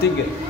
3.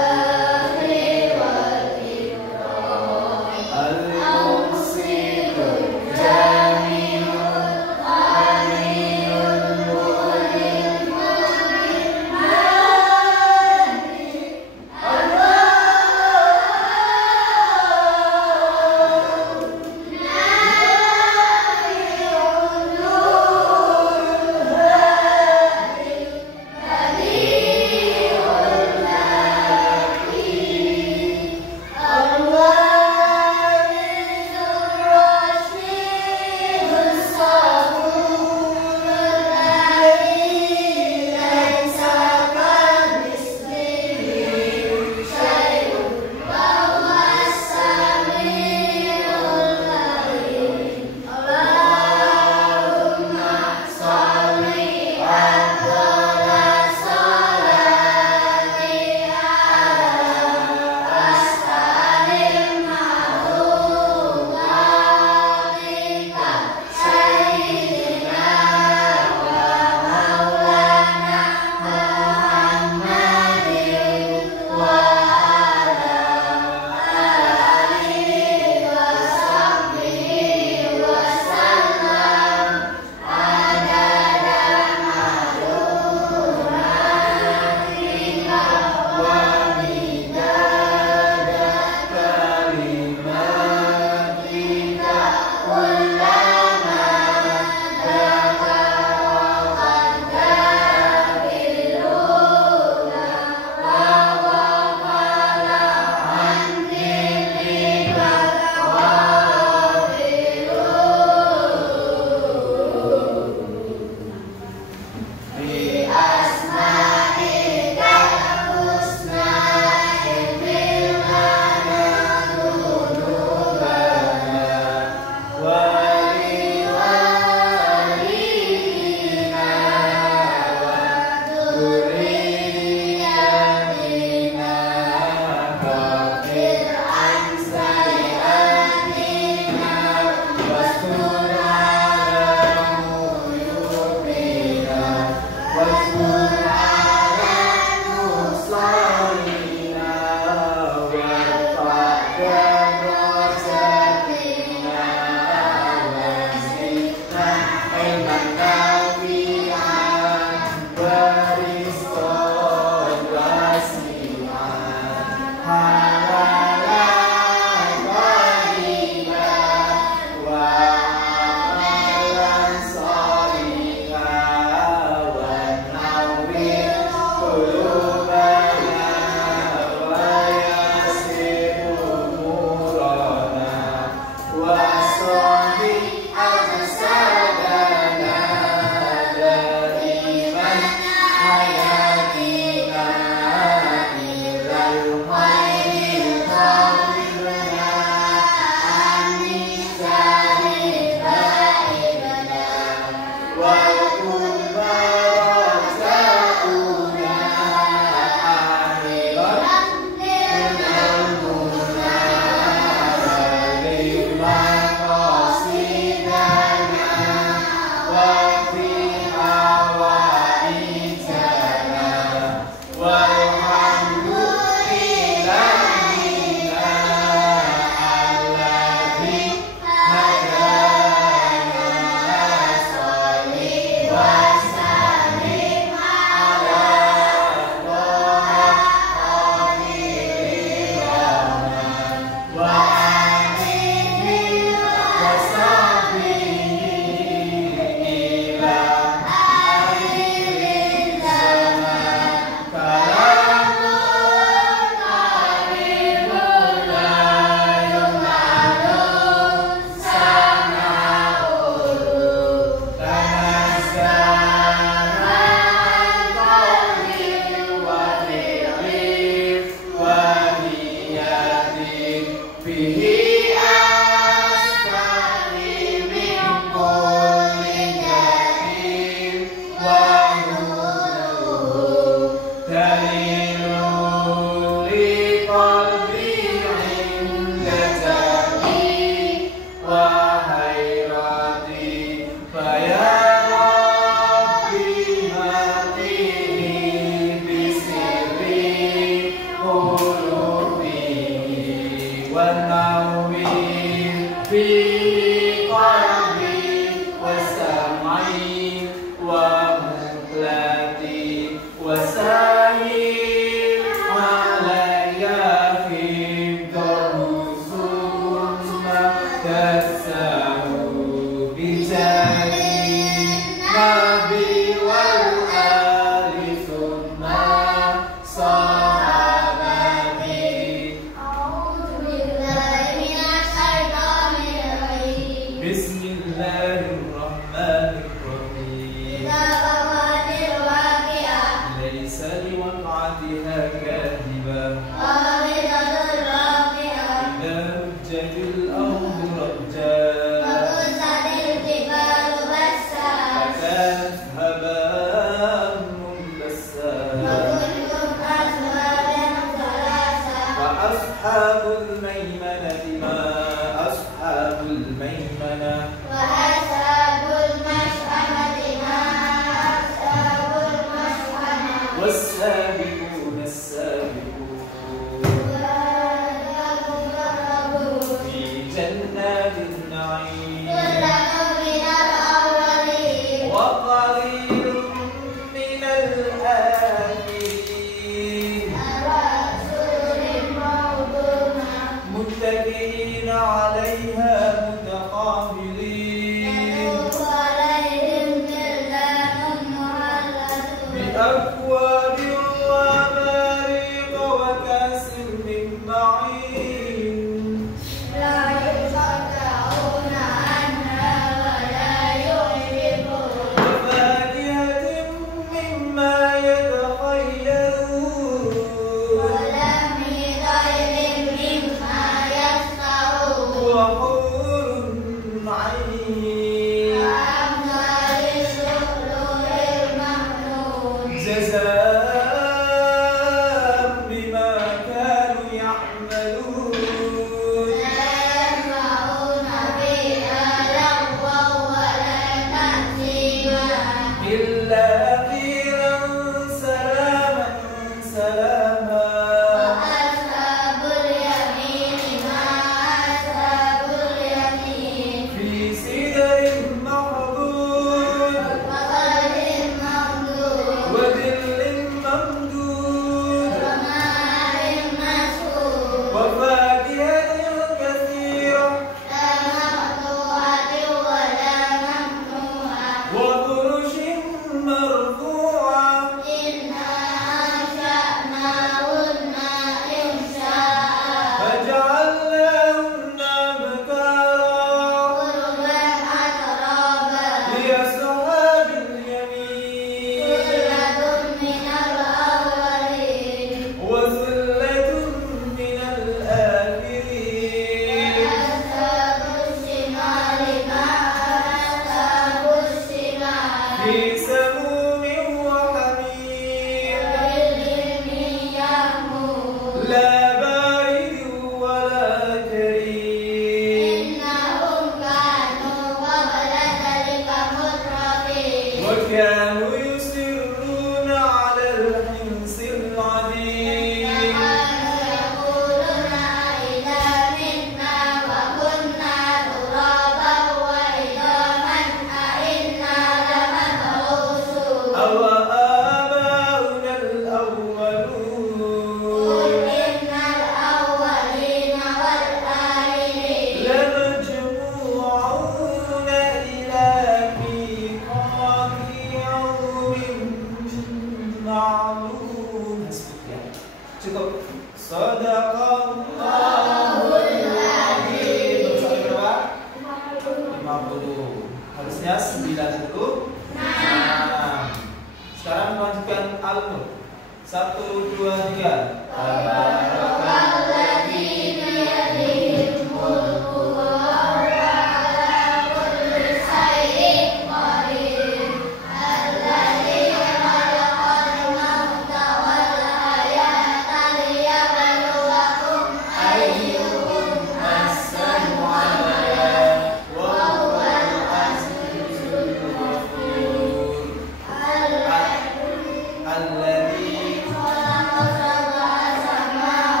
الذي خلق سبع سماوات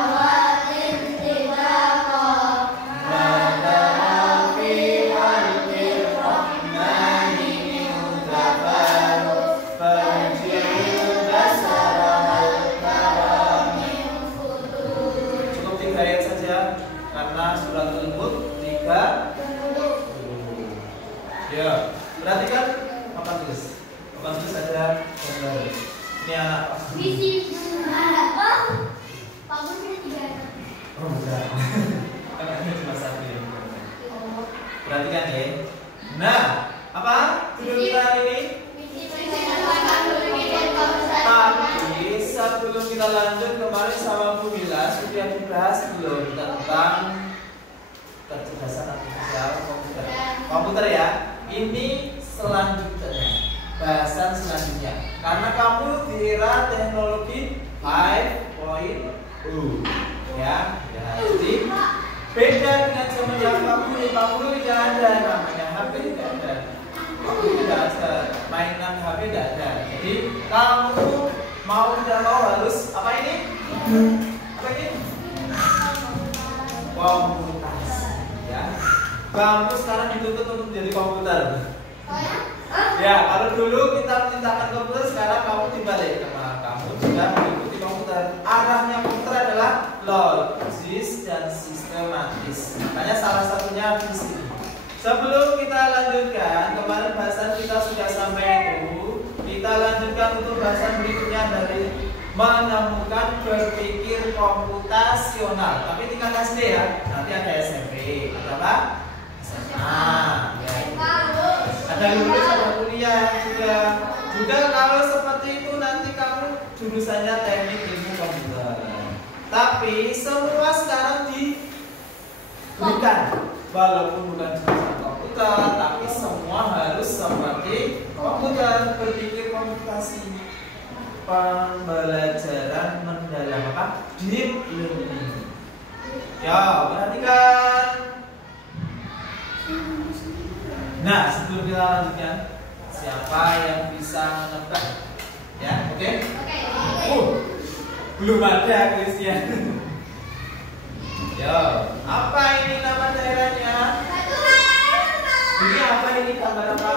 Karena suratul mulk 30. Ya, perhatikan papan tulis. Papan tulis ada gambar. Ini anak Pak. Oh, bukan. Anaknya cuma satu ya. Perhatikan ya. Nah, apa judul kita hari ini? Tapi sebelum kita lanjut, kemarin sama Bu Mila sudah dibahas belum tentang kecerdasan artifisial komputer ya. Ini selanjutnya, bahasan selanjutnya. Karena kamu di era teknologi 5.0 ya. Jadi beda dengan zaman yang 50 tidak ada namanya HP, tidak ada. Waktu tidak ada mainan HP, tidak ada. Jadi kamu mau tidak mau harus apa ini? Apa ini? Komputasi ya. Kamu sekarang dituntut untuk menjadi komputer. Ya, kalau dulu kita menciptakan komputer, sekarang kamu dibalik. Kamu juga mengikuti komputer. Arahnya komputer adalah logis dan sistematis. Makanya salah satunya di sini. Sebelum kita lanjutkan, kemarin bahasan kita sudah sampai itu. Kita lanjutkan untuk bahasan berikutnya dari menemukan berpikir komputasional. Tapi tingkat SD ya. Nanti ada SMP. Ada apa? SMA. Ya. Ada lulus, ada kuliah juga. Juga kalau seperti itu nanti kamu jurusannya teknik ilmu komputer. Tapi semua sekarang diberikan, walaupun bukan jurusan komputer, tapi semua harus seperti komputer, berpikir komputasi, pembelajaran mendalam apa? Deep learning. Ya, perhatikan. Nah, sebelum kita lanjutkan, siapa yang bisa menebak? Ya, oke? Belum ada kuisnya. Yo, apa ini nama daerahnya? Ini apa ini, gambar apa?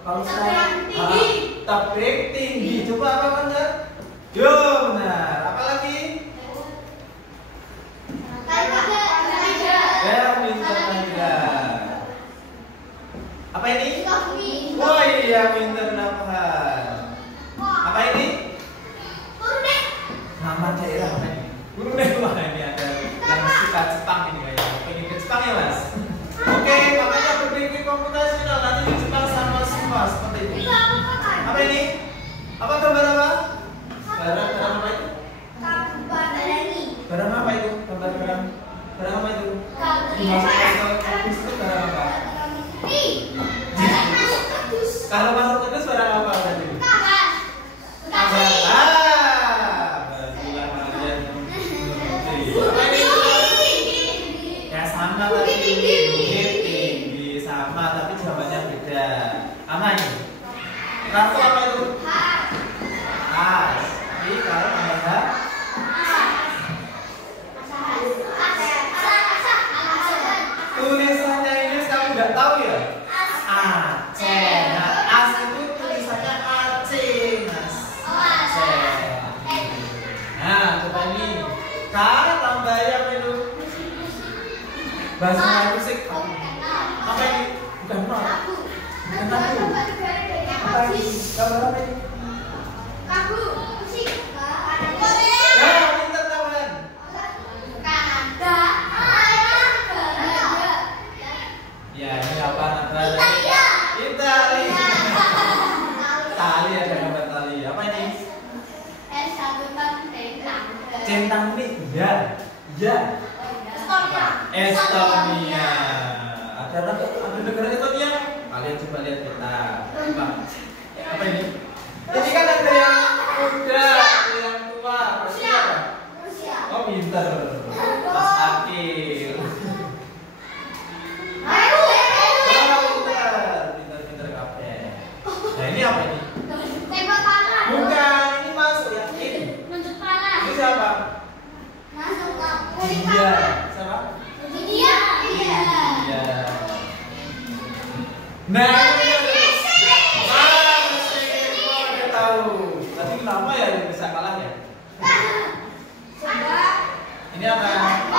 Kalau sekarang Tebing Tinggi. Coba apa benar? Yo, benar. Apa lagi? Ya, Minter. Apa ini? Oh iya, Minter Napahan. Apa ini? Nama daerah apa ini? Brunei. Wah, ini ada yang suka Jepang ini kayaknya. Pengen ke Jepang ya, Mas? Oke, makanya berpikir komputasional nanti di Jepang sama semua seperti itu. Apa ini? Apa gambar apa? Barang apa itu? Barang apa itu? Barang apa itu? Dimasukkan ke barang apa? Kalau masuk kardus barang apa tadi? Ya sama tadi, tinggi sama tapi jawabannya beda. Apa ini? Kartu apa itu? As. Jadi kalau ada tulisannya ini kamu nggak tahu ya? Aceh. Nah, as itu tulisannya Aceh, Mas. Aceh. Nah, coba ini. Kak, tambah apa itu? Bahasa musik. Apa ini? Bukan lagu. Bukan lagu. Apa ini? Gambar apa ini? Lagu musik. Ya, pintar kawan. Ya, ini apa namanya? Italia. Tali ada gambar tali. Apa ini? Centang ini? Ya. Ya. Estonia. Ada negara Estonia? Kalian coba lihat kita. Apa ini? Ini kan ada yang muda, ada yang tua. Rusia. Oh, pintar. Mas Akil. Pintar kafe. Nah, ini apa ini? Tembak panah. Bukan, ini masuk yakin. Nunjuk panah. Ini siapa? Masuk ke Iya. Siapa? Iya. Iya. Nah, ini ada tahu. Tapi kenapa ya bisa kalah ya? Coba. Ini apa?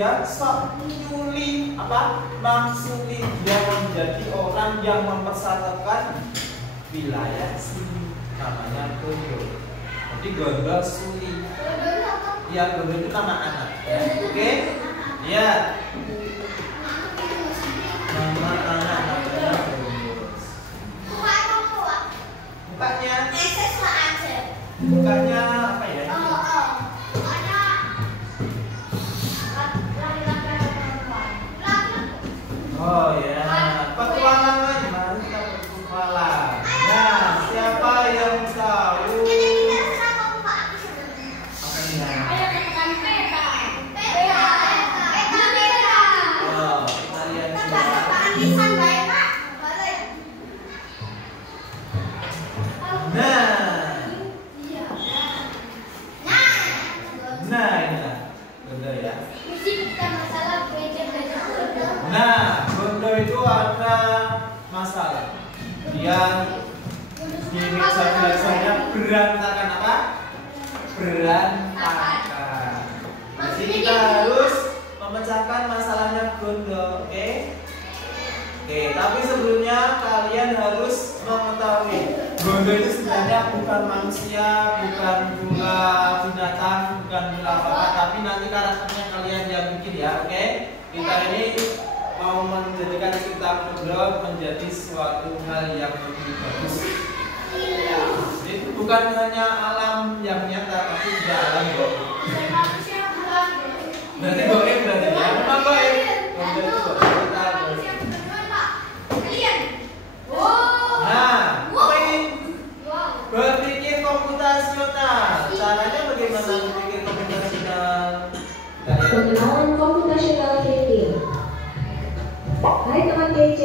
dia sok nyuli apa maksuli, dia menjadi orang yang mempersatukan wilayah sini, namanya gondo. Jadi gondo suli. Ya, gondo itu nama anak. Oke? Ya. Nama anak namanya gondo. Mukanya apa ya? Oh ya, petualangan. Mari kita berpetualang. Nah, siapa yang tahu? Apa ini? Oh, kalian siapa? Nah, inilah gondo ya. Nah, gondo itu ada masalah. Dia diri biasanya berantakan apa? Berantakan. Jadi kita harus memecahkan masalahnya gondo, oke? Oke, tapi sebelumnya kalian harus mengetahui gondo itu sebenarnya bukan manusia, bukan pula binatang, bukan pula apa-apa, tapi nanti karakternya kalian yang bikin ya, oke? Kita ini mau menjadikan cerita gondo menjadi suatu hal yang lebih bagus. Itu bukan hanya alam yang nyata, tapi juga alam goib. Berarti goib berarti ya, memang goib. Gondo itu goib. Nah, apa ini? Berpikir komputasional. Caranya bagaimana berpikir komputasional? Pengenalan computational thinking. Hai teman TC,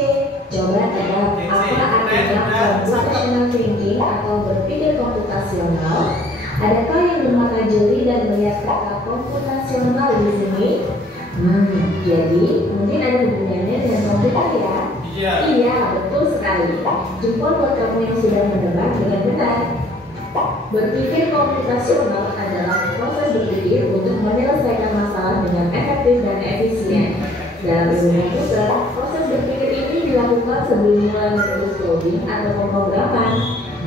coba tebak apa artinya computational thinking atau berpikir komputasional? Adakah yang bermata jeli dan melihat kata komputasional di sini? Jadi mungkin ada hubungannya dengan komputer ya? Iya, betul sekali. Jempol buat kamu yang sudah menebak dengan benar. Berpikir komputasional adalah proses berpikir untuk menyelesaikan masalah dengan efektif dan efisien. Dalam ilmu komputer, proses berpikir ini dilakukan sebelum mulai menulis coding atau pemrograman.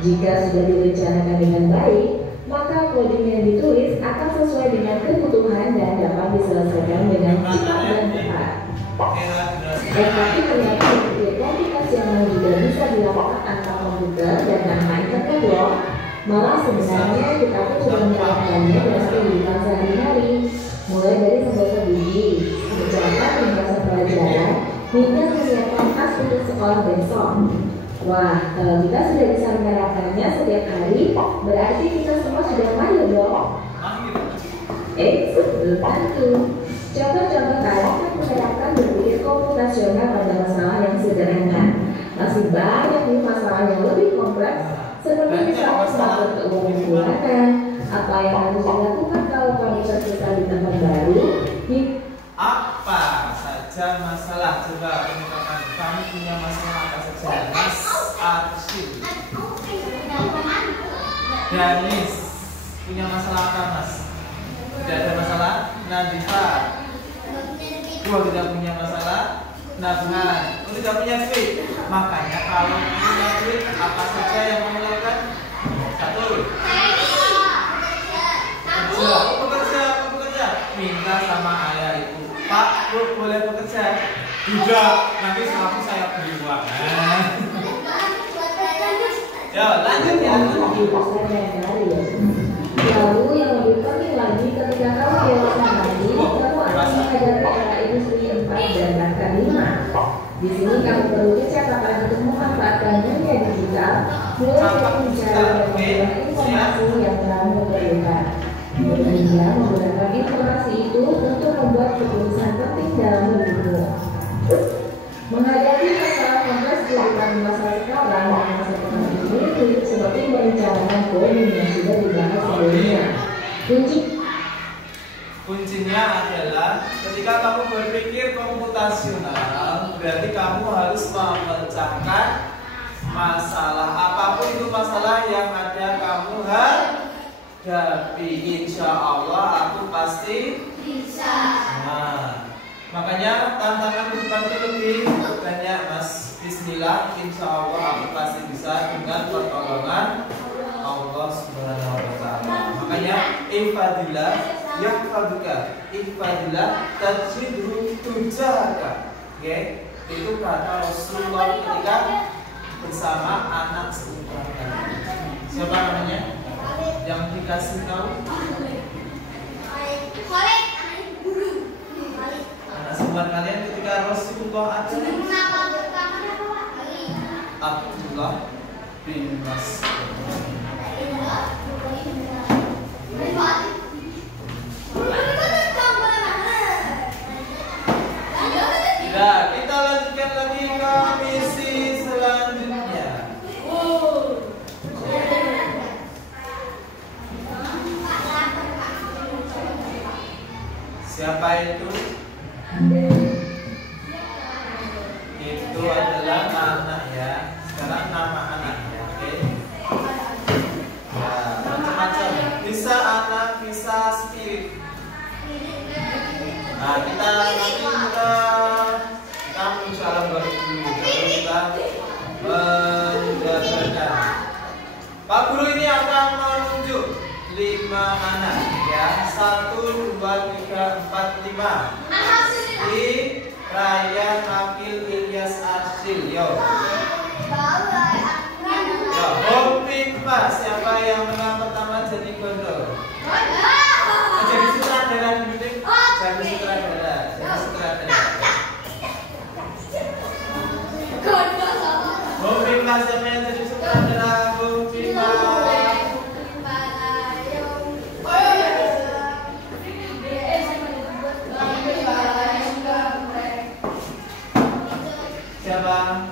Jika sudah direncanakan dengan baik, maka coding yang ditulis akan sesuai dengan kebutuhan dan dapat diselesaikan dengan cepat dan tepat. Tapi ternyata berpikir komputasional juga bisa dilakukan tanpa komputer dan tanpa internet loh. Malah sebenarnya kita pun sudah melakukannya dalam kehidupan sehari-hari, mulai dari membaca buku, mencatat pembahasan pelajaran, hingga menyiapkan tas untuk sekolah besok. Wah, kalau kita sudah bisa menerapkannya setiap hari, berarti kita semua sudah mahir dong. Belum tentu. Contoh-contoh tadi kan menerapkan berpikir komputasional pada masalah yang sederhana. Masih banyak nih masalah yang lebih kompleks, seperti misalnya soal keuangan bulanan, apa yang harus dilakukan kalau kami terpisah di tempat baru. Apa saja masalah? Coba kemukakan. Kami punya masalah apa saja? Mas Arsyid, Danis punya masalah apa mas? Tidak ada masalah. Nadifa, gua tidak punya masalah. Nabhan, gua tidak punya duit. Makanya kalau punya duit, apa saja yang kamu lakukan? Satu, bekerja. Minta sama ayah ibu, Pak, Bu, boleh bekerja? Tidak, nanti sapu saya beri uang. Ya, lanjut ya. Lalu yang lebih penting lagi, ketika kamu dewasa nanti, kamu akan menghadapi era industri 4 dan bahkan 5. Di sini kamu perlu kecepatan untuk memanfaatkan dunia digital, mulai dari mencari dan memperoleh informasi yang kamu perlukan. Hingga menggunakan informasi itu untuk membuat keputusan penting dalam hidupmu. Menghadapi masalah kompleks kehidupan di masa sekarang dan masa depan ini seperti merencanakan coding yang sudah dibahas sebelumnya. Kuncinya adalah ketika kamu berpikir komputasional, berarti kamu harus memecahkan masalah apapun itu masalah yang ada kamu hadapi. Insya Allah aku pasti bisa. Nah, makanya tantangan di depan itu lebih banyak, Mas. Bismillah, insya Allah aku pasti bisa dengan pertolongan Allah Subhanahu wa Ta'ala. Makanya ihfadillah yahfaduka, ihfadillah tajidhu tujahaka. Oke, itu kata Rasulullah ketika bersama anak seumuran kalian. Siapa namanya? Yang dikasih tahu? Anak seumuran kalian ketika Rasulullah ada Abdullah bin Mas'ud. Nah, kita lanjutkan lagi ke misi selanjutnya. Siapa itu? Itu adalah anak ya. Sekarang nama anaknya, oke? Ya, macam-macam. Bisa anak, bisa spirit. Nah, kita nanti kamu salam balik dulu. Baru kita menjabarkan. Pak Guru ini akan menunjuk 5 anak ya. 1, 2, 3, 4, 5. Di Raya Akil Ilyas Arsil. Yo. Ya, Hobi Mas, siapa yang menang pertama jadi gondol? Jadi sutradara dulu deh. Jadi sutradara. Jadi sutradara. Hobi Mas, siapa yang jadi sutradara? Hobi Mas. Siapa?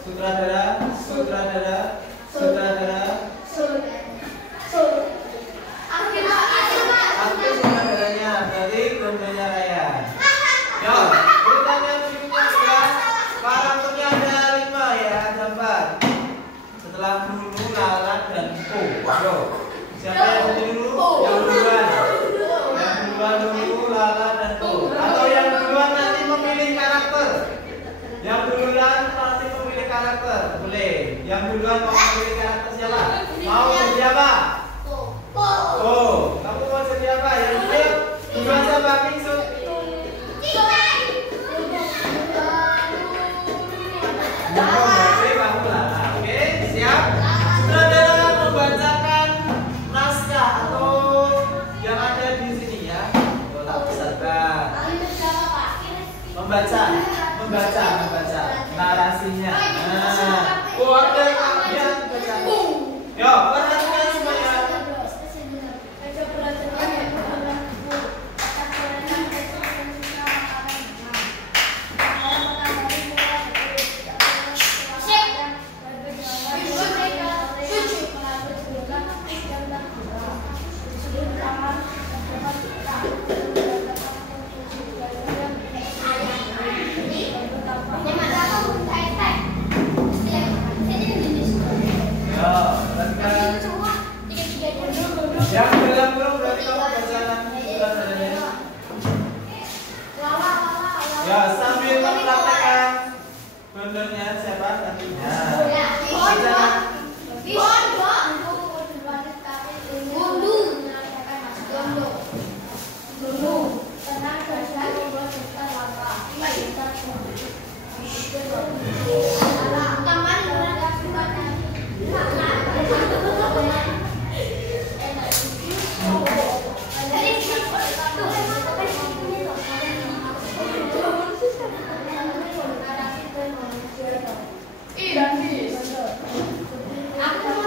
Sutradara, sutradara, sutradara. Aku sutradaranya dari Gondolnya Raya. Yo, urutannya berikutnya ya. Karakternya ada 5 ya, ada 4. Setelah Lulu, Lala, dan Po. Yo, siapa yang jadi Lulu? Yang duluan. Yang duluan Lulu, Lala, dan Po. Atau yang duluan nanti memilih karakter. Yang duluan nanti memilih karakter, boleh. Yang duluan mau memilih karakter siapa? Mau jadi apa? Oh, kamu mau jadi apa? Yang duluan siapa? Pingsut. Kamu lah. Oke, siap. Sutradara membacakan naskah atau yang ada di sini ya. Tolong peserta. Membaca narasinya. Nah, ada yang baca. Yo, perhatikan semuanya. Yang belum berarti kamu baca nanti sutradanya. Ya, sambil mempraktekkan gondolnya siapa nantinya. Aku mau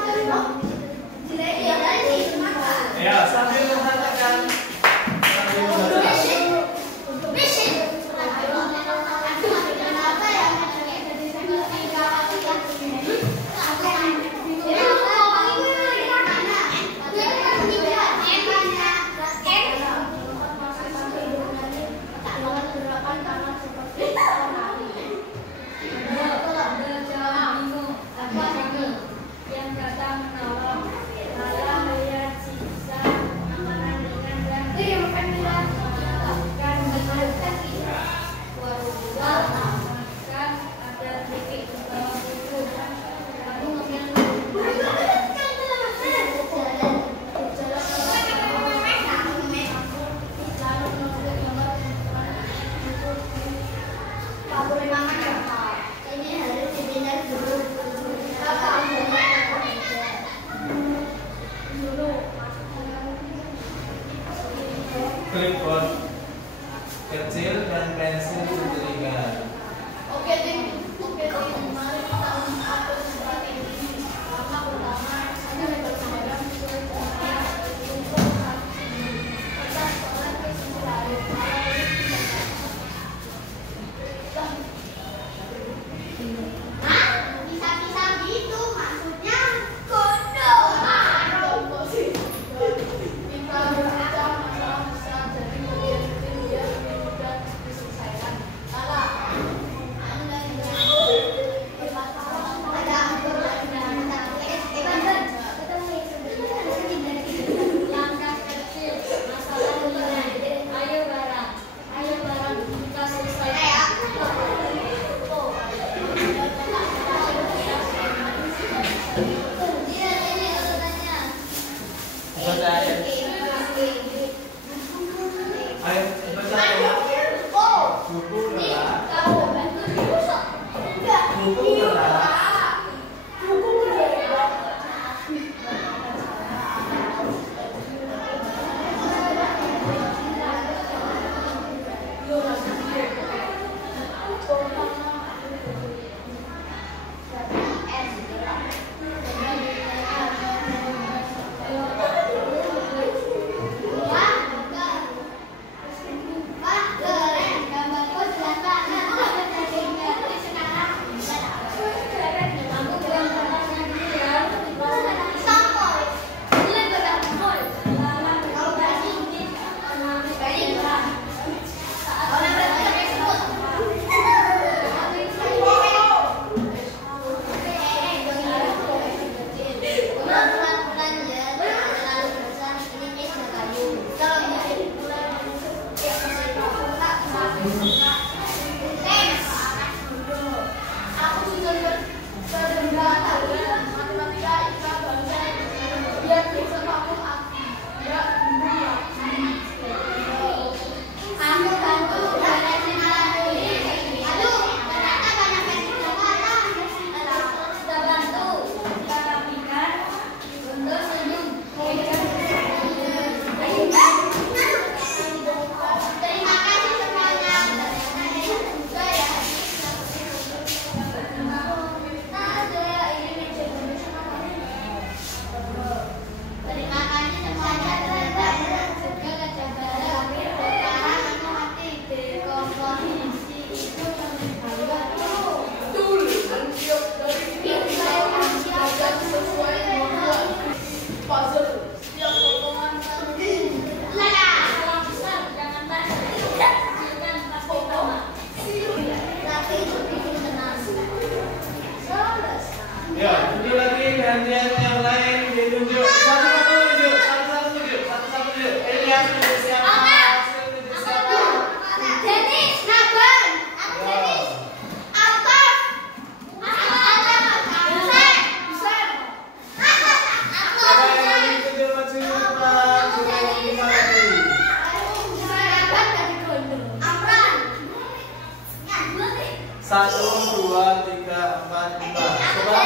1, 2, 3, 4, 5. Coba.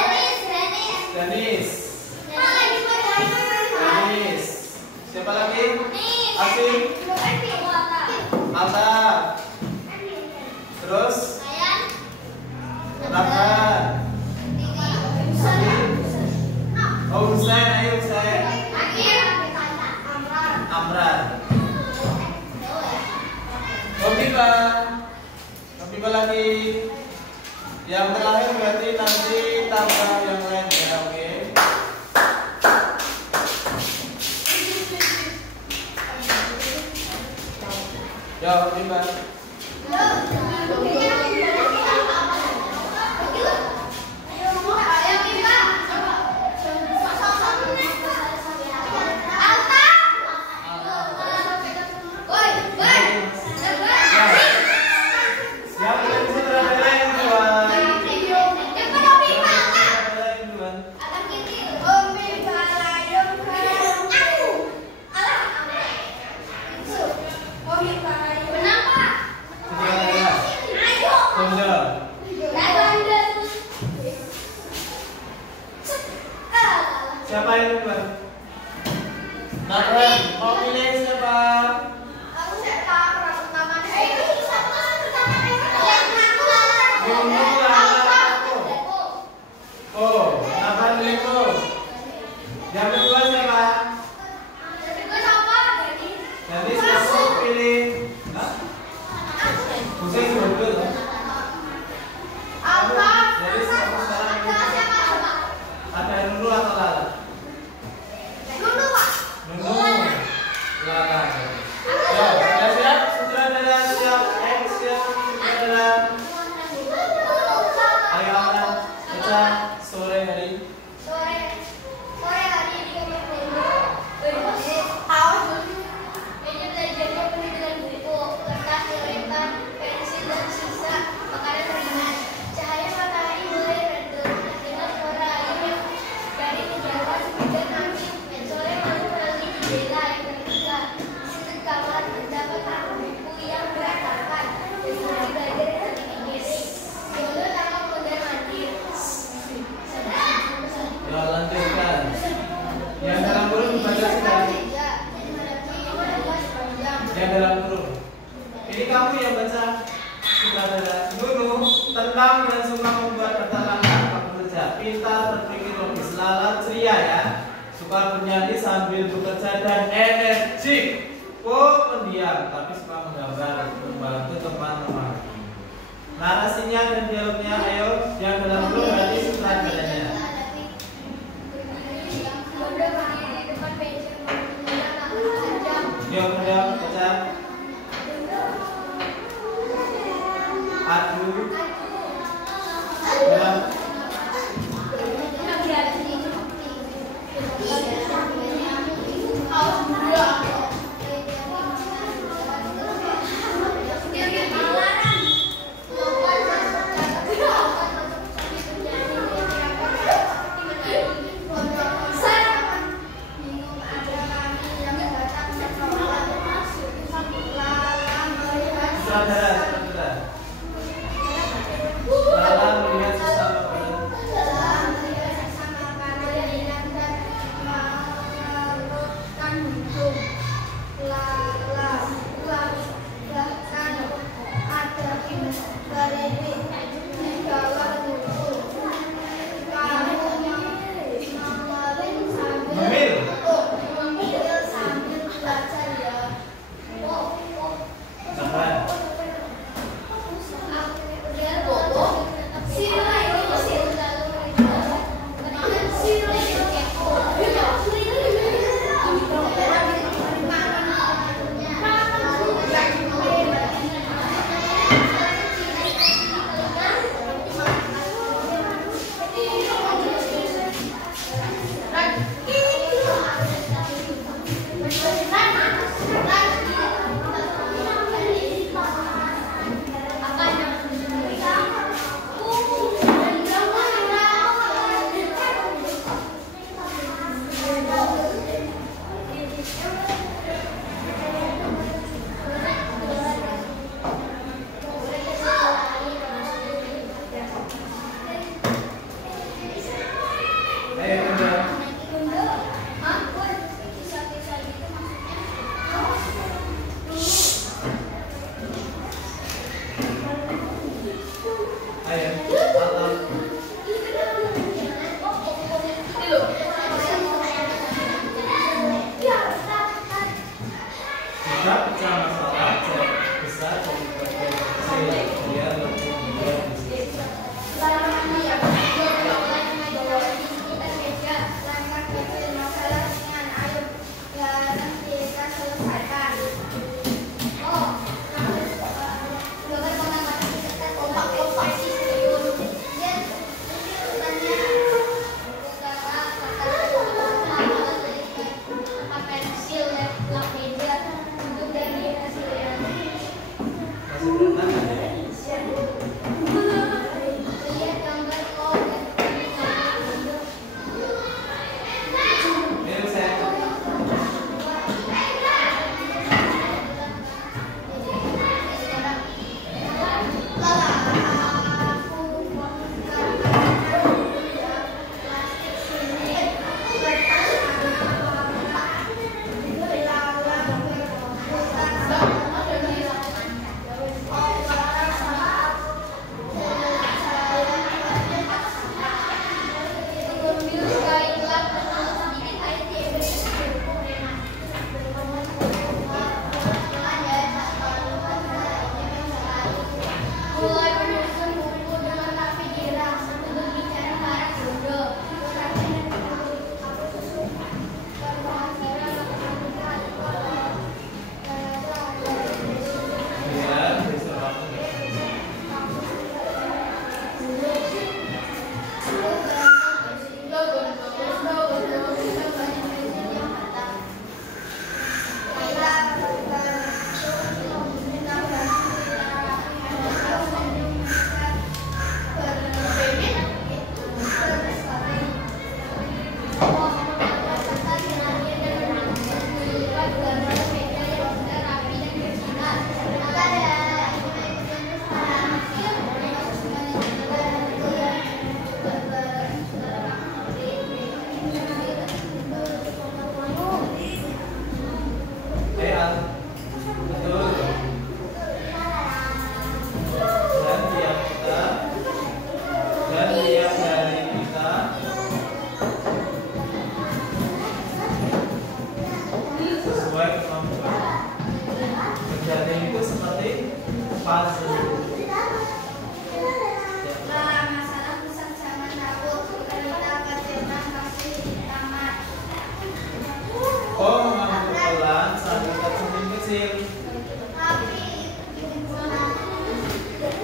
Danis. Siapa lagi? Asin. Alta. Terus? Rahman. Oh, Husain, ayo Husain. Amran. Kopiba lagi. Yang terakhir berarti nanti tambah yang lain ya, oke? Ya, Kopiba. Siapa yang duluan? Nathan, mau pilih siapa? Oh, Nathan Leko. Yang kedua siapa? Jadi siapa pilih? Husain betul. Jadi siapa sekarang? Ada Nunu atau Lala? Nunu. Lala. Ya, sudah siap? Sutradara siap. Action sutradara. Ayo Amran, baca sore hari. Meja belajarnya penuh dengan buku, kertas, coretan, pensil dan sisa makanan ringan. Cahaya matahari mulai redup dengan suara air yang dari kejauhan dan angin. Sore lalu melalui jendela yang terbuka. Di sudut kamar terdapat buku yang berantakan dan meja belajar yang terkikis. Dulu tangan mondar mandir. Ya, lanjutkan. Yang dalam kurung dibaca sudah. Yang dalam kurung. Ini kamu yang baca sutradara. Nunu tenang dan suka membuat data langkah bekerja. Pintar, berpikir logis, Lala ceria ya. Suka bernyanyi sambil bekerja dan energik. Pendiam tapi suka menggambar, membantu teman-teman. Narasinya dan dialognya ayo. Yang dalam kurung berarti sutradaranya. Yuk, pendam, baca. Aduh. Pendam. Sutradara. Lala melihat sesama Ayo, jika pecah masalah jadi besar jadi bagian kecil, dia lebih mudah diselesaikan.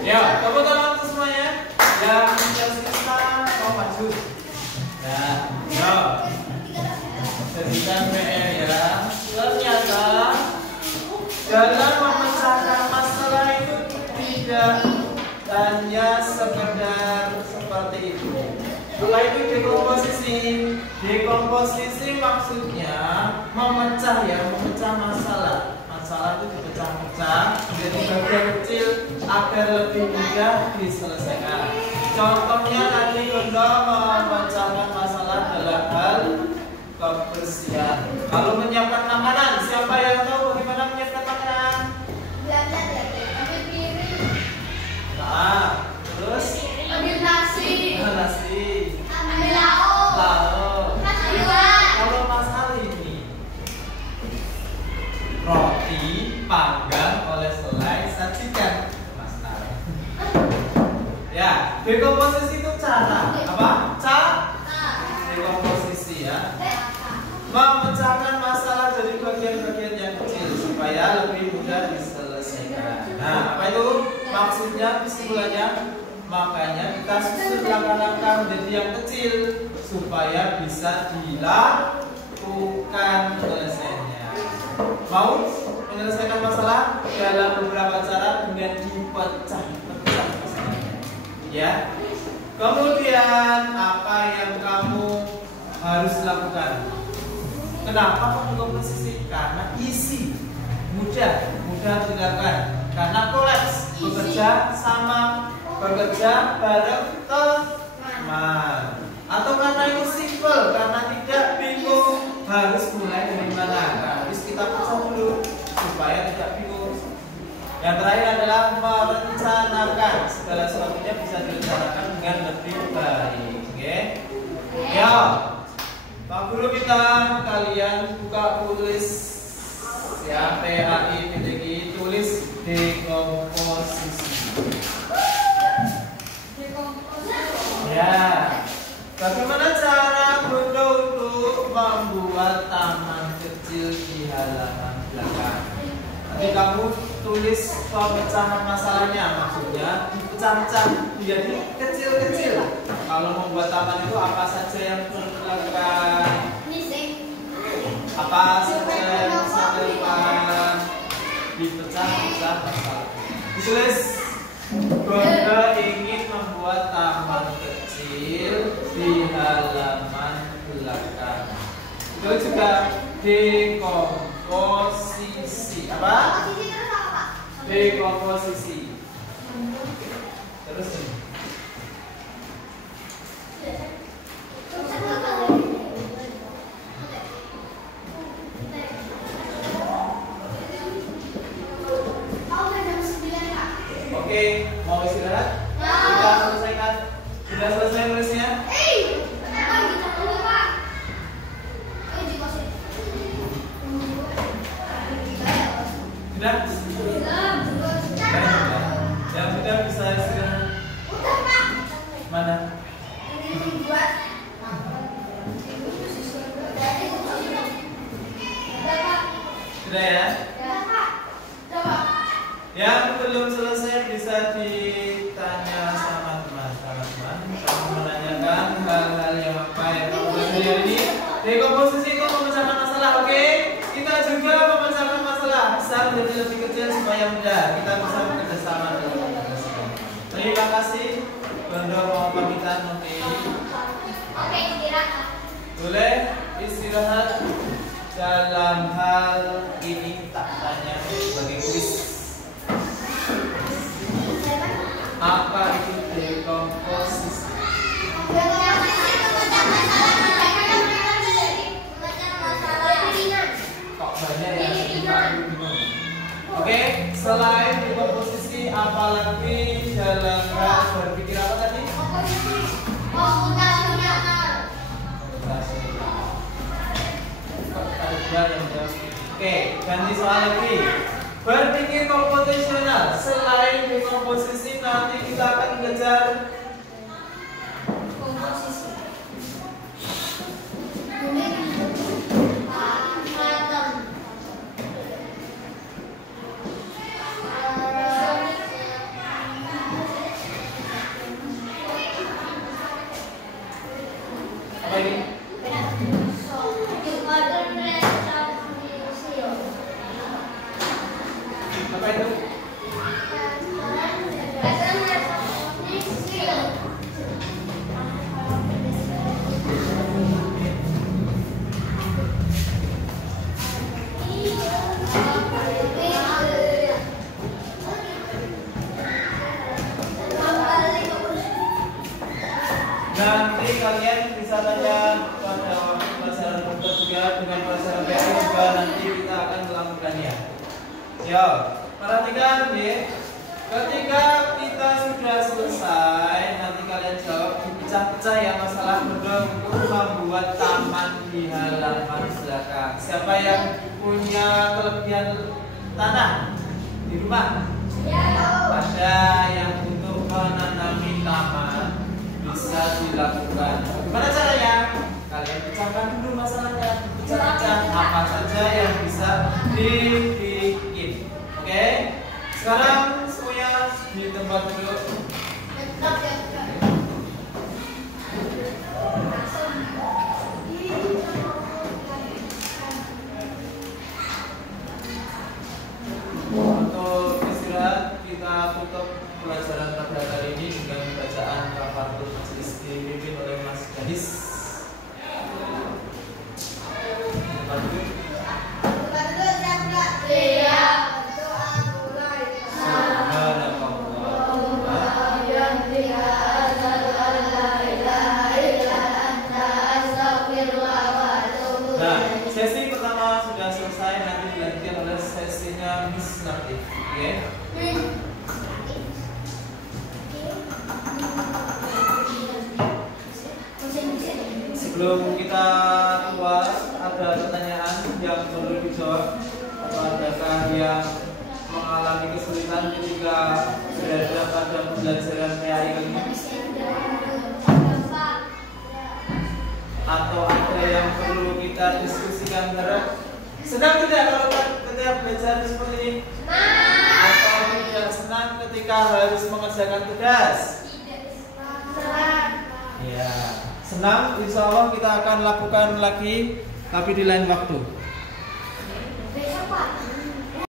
Ya, tepuk tangan untuk semuanya. Yang tersisa mau maju. Ya, yo. Jadikan PR ya. Ternyata dalam memecahkan masalah itu tidak hanya sekedar seperti itu. Apa itu dekomposisi? Dekomposisi maksudnya memecah ya, memecah masalah. Masalah itu dipecah-pecah menjadi bagian kecil agar lebih mudah diselesaikan. Contohnya nanti Bunda memecahkan masalah dalam hal kebersihan. Kalau menyiapkan makanan, siapa yang tahu bagaimana menyiapkan makanan? Ambil piring. Nah, terus Ambil nasi. nasi, Ambil lauk. lauk. Sayuran. Kalau masalah ini roti panggang oleh selai sajikan Mas Nar. Ya, dekomposisi itu cara apa? Dekomposisi ya. Memecahkan masalah jadi bagian-bagian yang kecil supaya lebih mudah diselesaikan. Nah, apa itu maksudnya, kesimpulannya? Makanya kita susun langkah-langkah menjadi yang kecil supaya bisa dilakukan penyelesaiannya. Mau menyelesaikan masalah dalam beberapa cara dengan dipecah-pecah masalahnya. Ya. Kemudian apa yang kamu harus lakukan? Kenapa kamu komposisi? Karena isi mudah dilakukan. Karena kolaps, bekerja sama, bekerja bareng teman. Atau karena itu simple, karena tidak bingung harus mulai dari mana. Nah, harus kita pecah dulu supaya tidak bingung. Yang terakhir adalah merencanakan. segala sesuatunya bisa direncanakan dengan lebih baik. Oke? Ya, Pak Guru minta kalian buka tulis ya PAI tulis dekomposisi. Ya, bagaimana cara Bunda untuk membuat taman kecil di halaman belakang? Nanti kamu tulis pemecahan masalahnya, maksudnya pecah-pecah menjadi kecil-kecil. Kalau membuat taman itu apa saja yang perlu dilakukan? Apa saja yang bisa dilakukan? Dipecah-pecah masalah. Ditulis. Bunda ingin membuat taman kecil di halaman belakang. Itu juga dekomposisi. Apa? Dekomposisi. Terus ini. Oke, mau istirahat? Kita selesaikan. Sudah selesai nulisnya? Sudah? Yang sudah bisa istirahat? Mana? Sudah ya? Yang belum selesai bisa ditanya sama teman-teman. Kamu menanyakan hal-hal yang apa yang kamu belajar ini. Dekomposisi itu memecahkan masalah, oke? Kita juga memecahkan masalah besar menjadi lebih kecil supaya mudah. Kita bisa bekerja sama dalam mengerjakan. Terima kasih. Bunda mau pamitan nanti. Oke, istirahat. Boleh istirahat. Dalam hal ini tak tanya sebagai kuis. Apa itu dekomposisi? Kok banyak yang bingung? Oke, selain dekomposisi, apalagi dalam hal berpikir apa tadi? Oke, ganti soal lagi. Berpikir komputasional. Selain dekomposisi, nanti kita akan belajar Komposisi. apa ini? Apa itu? Nanti kalian bisa tanya pada pelajaran komputer juga dengan pelajaran PAI juga nanti kita akan melakukannya. Siap. Perhatikan ya. Ketika kita sudah selesai, nanti kalian jawab dipecah-pecah ya masalah Bunda untuk membuat taman di halaman belakang. Siapa yang punya kelebihan tanah di rumah? Ada yang untuk menanami taman bisa dilakukan. Bagaimana caranya? Kalian pecahkan dulu masalahnya. Pecah-pecah apa saja yang bisa dibikin. Oke? Sekarang semuanya di tempat duduk. Untuk istirahat kita tutup pelajaran pada kali ini dengan bacaan Kafatul Majlis dipimpin oleh Mas Gadis. Tempat duduk. Sebelum kita keluar, ada pertanyaan yang perlu dijawab atau adakah yang mengalami kesulitan ketika berada pada pembelajaran PAI kali ini? Atau ada yang perlu kita diskusikan terus? Senang tidak kalau ketika belajar seperti ini? Atau tidak senang ketika harus mengerjakan tugas? Ya, senang. Insya Allah kita akan lakukan lagi, tapi di lain waktu.